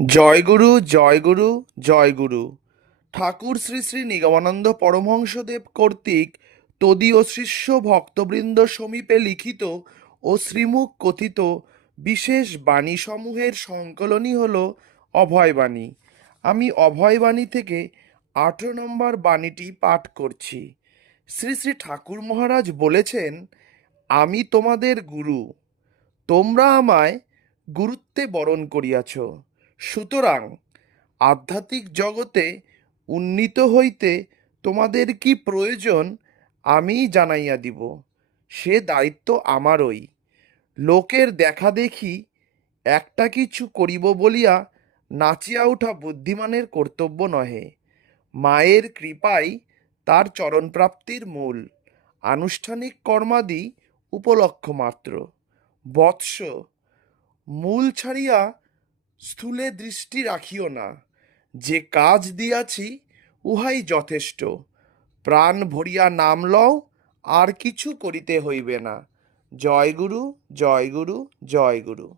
জয়গুরু জয়গুরু জয়গুরু ঠাকুর শ্রী শ্রী নিগমানন্দ পরমহংসদেব কর্তৃক তদীয় শিষ্য ভক্তবৃন্দ সমীপে লিখিত ও শ্রীমুখ কথিত বিশেষ বাণীসমূহের সংকলনই হল অভয়বাণী। আমি অভয়বাণী থেকে আঠেরো নম্বর বাণীটি পাঠ করছি। শ্রী শ্রী ঠাকুর মহারাজ বলেছেন, আমি তোমাদের গুরু, তোমরা আমায় গুরুত্বে বরণ করিয়াছ। সুতরাং আধ্যাত্মিক জগতে উন্নীত হইতে তোমাদের কি প্রয়োজন, আমিই জানাইয়া দিব। সে দায়িত্ব আমারই। লোকের দেখা দেখি একটা কিছু করিব বলিয়া নাচিয়া ওঠা বুদ্ধিমানের কর্তব্য নহে। মায়ের কৃপাই তার চরণপ্রাপ্তির মূল। আনুষ্ঠানিক কর্মাদি উপলক্ষ মাত্র। বৎস। মূল ছাড়িয়া স্থূলে দৃষ্টি রাখিও না। যে কাজ দিয়াছি, উহাই যথেষ্ট। প্রাণ ভরিয়া নাম লও, আর কিছু করিতে হইবে না। জয় গুরু জয় গুরু জয় গুরু